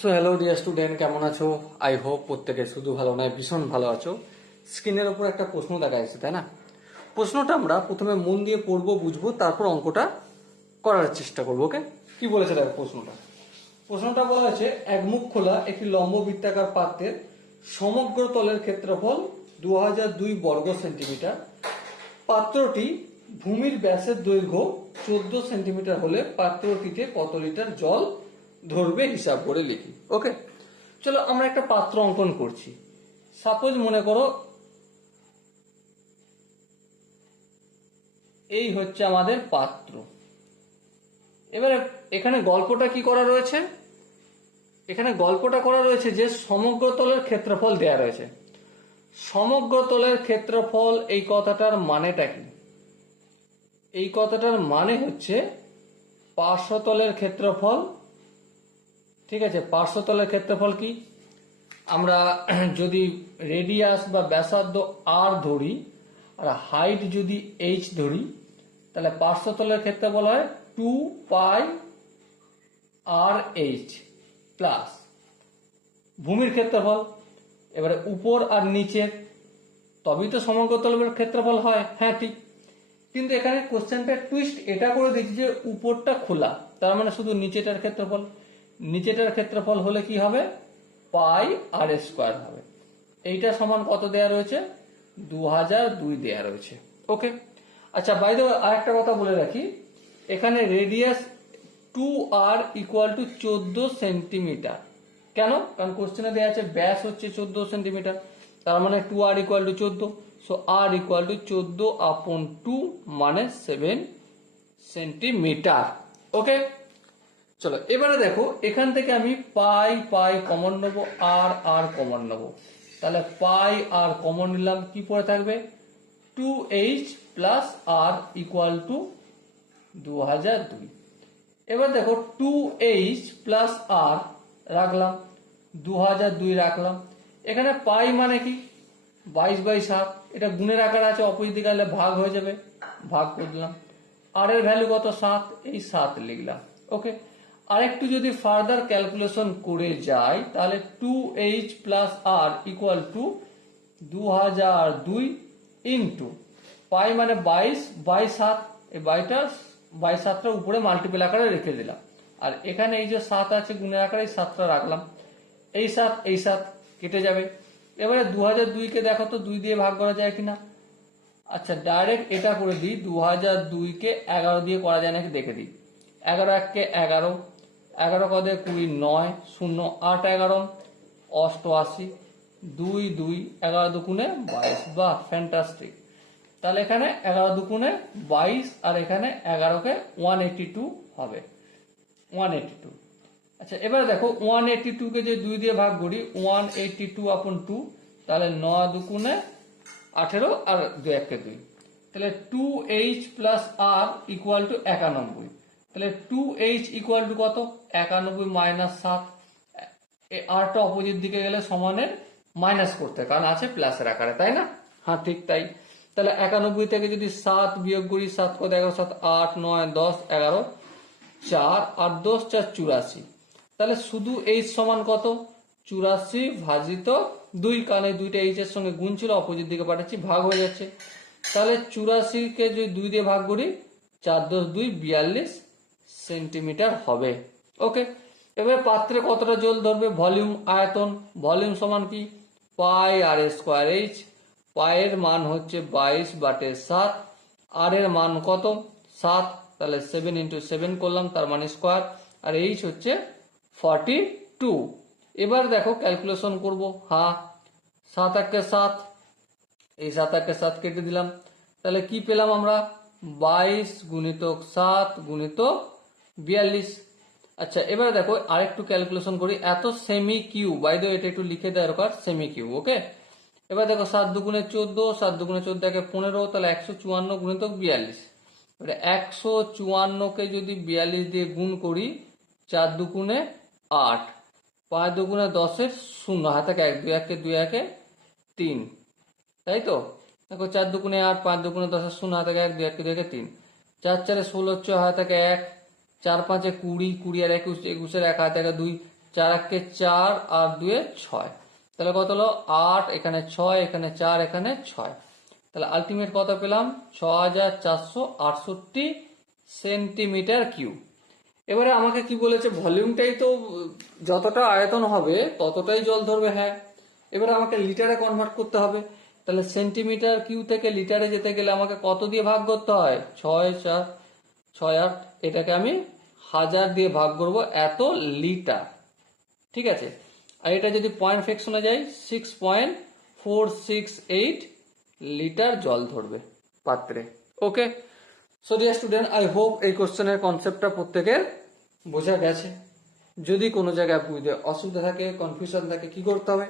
So hello dear student কেমন আছো? I hope প্রত্যেকে শুধু ভালো নয়, ভীষণ ভালো আছো। স্ক্রিনের ওপর একটা প্রশ্ন দেখা যাচ্ছে, তাই না? প্রশ্নটা আমরা প্রথমে মন দিয়ে পড়ব, বুঝব, তারপর অঙ্কটা করার চেষ্টা করব ওকে কি বলেছে দেখো প্রশ্নটা? প্রশ্নটা বলা হয়েছে, এক মুখ খোলা, একটি লম্ব বৃত্তাকার পাত্রের সমগ্র তলের ক্ষেত্রফল দু দুই বর্গ সেন্টিমিটার। পাত্রটি ভূমির ব্যাসের দৈর্ঘ্য চোদ্দ সেন্টিমিটার হলে পাত্রটিতে কত লিটার জল ধরবে হিসাব করে লিখি। ওকে। চলো আমরা একটা পাত্র অঙ্কন করছি। সাপোজ মনে করো এই হচ্ছে আমাদের পাত্র। এবারে এখানে গল্পটা কি করা রয়েছে? এখানে গল্পটা করা রয়েছে যে সমগ্র তলের ক্ষেত্রফল দেয়া রয়েছে। সমগ্র তলের ক্ষেত্রফল এই কথাটার মানেটা কি? এই কথাটার মানে হচ্ছে পার্শ্বতলের ক্ষেত্রফল ঠিক আছে, পার্শ্বতলের ক্ষেত্রফল কি? আমরা যদি রেডিয়াস বা ব্যাসার্ধ আর ধরি, আর হাইট যদি এইচ ধরি, তাহলে পার্শ্বতলের ক্ষেত্রে বলা হয় two pi r h plus ভূমির ক্ষেত্রফল, এবারে উপর আর নিচের, তবেই তো সমগ্র তলের ক্ষেত্রফল হয়। হ্যাঁ ঠিক। কিন্তু এখানে কোশ্চেনটা টুইস্ট এটা করে দিচ্ছি যে উপরটা খোলা, তার মানে শুধু নিচেটার ক্ষেত্রফল। নিচেটার ক্ষেত্রফল হলে কি হবে? পাই আর স্কোয়ার হবে। এইটা সমান কত দেয়া রয়েছে? দু হাজার দুই দেয়া রয়েছে। ওকে? আচ্ছা বাইরে আর একটা কথা বলে রাখি। এখানে radius two r equal to চোদ্দ সেন্টিমিটার কেন? কারণ কোশ্চেনে দেওয়া আছে, ব্যাস হচ্ছে চোদ্দ সেন্টিমিটার তার মানে টু আর ইকুয়াল টু চোদ্দ। সো আর ইকুয়াল টু চোদ্দ আপন টু মানে সেভেন সেন্টিমিটার ওকে? চলো, এবারে দেখো, এখান থেকে আমি পাই পাই কমন নেব আর আর কমন নেব। তাহলে পাই আর কমন নিলাম, কি পড়ে থাকবে? Two h plus r equal to দু হাজার দুই। এবার দেখো টু এইচ প্লাস আর রাখলাম দু হাজার দুই রাখলাম। এখানে পাই মানে কি? বাইশ বাই সাত। এটা গুণের আকার আছে অপোজিট দিকে গেলে ভাগ হয়ে যাবে, ভাগ করে দিলাম। আর এর ভ্যালু কত? সাত। এই সাত লিখলাম ওকে আরেকটু যদি ফার্দার ক্যালকুলেশন করে যাই, তাহলে two h plus r equal to দু হাজার দুই ইন্টু পাই মানে বাইশ, বাই সাত, এই বাইটা, বাই সাতটা উপরে মাল্টিপল আকারে রেখে দিলাম। আর এখানে এই যে সাত আছে, গুণের আকারে এই সাতটা রাখলাম। এই সাত এই সাত, কেটে যাবে। এবারে দু হাজার দুইকে দেখো তো, দুই দিয়ে ভাগ করা যায় কিনা? আচ্ছা ডাইরেক্ট এটা করে দিই দু হাজার দুইকে এগারো দিয়ে করা যায় নাকি দেখে দিই। এগারো এককে এগারো এগারো কদে কুড়ি নয় শূন্য আট এগারো অষ্টআশি দুই দুই এগারো দুকুনে বাইশ। বা ফ্যান্টাস্টিক তাহলে এখানে এগারো দুকুনে বাইশ আর এখানে এগারোকে ওয়ান এইটি টু হবে। ওয়ান এইটি টু আচ্ছা এবার দেখো ওয়ান এইটি টুকে যে দুই দিয়ে ভাগ করি one eighty two upon two তাহলে নয় দুকুনে আঠেরো আর দু একে দুই। তাহলে two h plus r equal to একানব্বই। তাহলে টু এইচ ইকুয়াল টু কত? একানব্বই মাইনাস সাত। আরটা অপোজিট দিকে গেলে সমানের মাইনাস করতে কারণ আছে প্লাসের আকারে, তাই না? হ্যাঁ ঠিক তাই। তাহলে একানব্বই থেকে যদি সাত বিয়োগ করি, সাত কত? এগারো, সাত, আট, নয়, দশ, এগারো, চার, আর দশ, চার, চুরাশি। তাহলে শুধু এইচ সমান কত? চুরাশি ভাজিত দুই এই দুইটা এইচ এর সঙ্গে গুণ ছিল অপোজিট দিকে পাঠাচ্ছি, ভাগ হয়ে যাচ্ছে। তাহলে চুরাশিকে যদি দুই দিয়ে ভাগ করি, চার, দশ, দুই, বিয়াল্লিশ সেন্টিমিটার হবে। ওকে এবার পাত্রে কতটা জল ধরবে? ভলিউম, আয়তন, ভলিউম সমান কি? Pi r square h. পায়ের মান হচ্ছে বাইশ বাটে সাত। আর এর মান কত? সাত। তাহলে সেভেন ইন্টু সেভেন করলাম, তার মানে স্কোয়ার। আর এইচ হচ্ছে ফর্টি টু এবার দেখো ক্যালকুলেশন করব। হ্যাঁ সাত একে সাত। এই সাত একে সাত কেটে দিলাম। তাহলে কি পেলাম আমরা? বাইশ গুণিতক সাত গুণিতক বিয়াল্লিশ। আচ্ছা এবারে দেখো, আরেকটু ক্যালকুলেশন করি। এত সেমি কিউ বাইদ এটা একটু লিখে দেওয়ার দরকার সেমি কিউ ওকে এবার দেখো, সাত দুগুণে চোদ্দ, সাত দুগুণে চোদ্দ একে পনেরো, তাহলে একশো চুয়ান্ন গুণে তো বিয়াল্লিশ। এবারে একশো চুয়ান্নকে যদি বিয়াল্লিশ দিয়ে গুণ করি, চার দুগুণে আট, পাঁচ দুগুণে দশের শূন্য, হাতে এক দুই একে দুই একে তিন, তাই তো? দেখো, চার দুগুণে আট, পাঁচ দুগুণে দশের শূন্য, হাতে এক দুই একে দুই একে তিন, চার চারে ষোলো, ছয়, হাতে এক চার পাঁচে কুড়ি কুড়ি আর একুশ, একুশের এক হাতে দুই, চার একে চার আর দুয়ে ছয়। তাহলে কত হলো? আট, এখানে ছয়, এখানে চার, এখানে ছয়। তাহলে আলটিমেট কত পেলাম? ছ হাজার চারশো আটষট্টি সেন্টিমিটার কিউব এবারে আমাকে কি বলেছে? ভলিউমটাই তো যতটা আয়তন হবে, ততটাই জল ধরবে হ্যাঁ। এবারে আমাকে লিটারে কনভার্ট করতে হবে। তাহলে সেন্টিমিটার কিউ থেকে লিটারে যেতে গেলে আমাকে কত দিয়ে ভাগ করতে হয়? ছয়, চার ছয় আট, এটাকে আমি হাজার দিয়ে ভাগ করব এত লিটার। ঠিক আছে? আর এটা যদি পয়েন্ট ফ্রেকশনে যাই six point four six eight litre জল ধরবে পাত্রে। Okay so dear student I hope এই কোশ্চেনের কনসেপ্টটা প্রত্যেকের বোঝা গেছে। যদি কোনো জায়গায় বুঝতে অসুবিধা থাকে কনফিউশন থাকে, কি করতে হবে?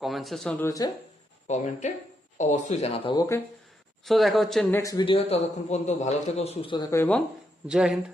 কমেন্ট সেকশন রয়েছে। কমেন্টে অবশ্যই জানাতে হবে ওকে সো দেখা হচ্ছে নেক্সট ভিডিও ততক্ষণ পর্যন্ত ভালো থেকো সুস্থ থেকো এবং জয় হিন্দ।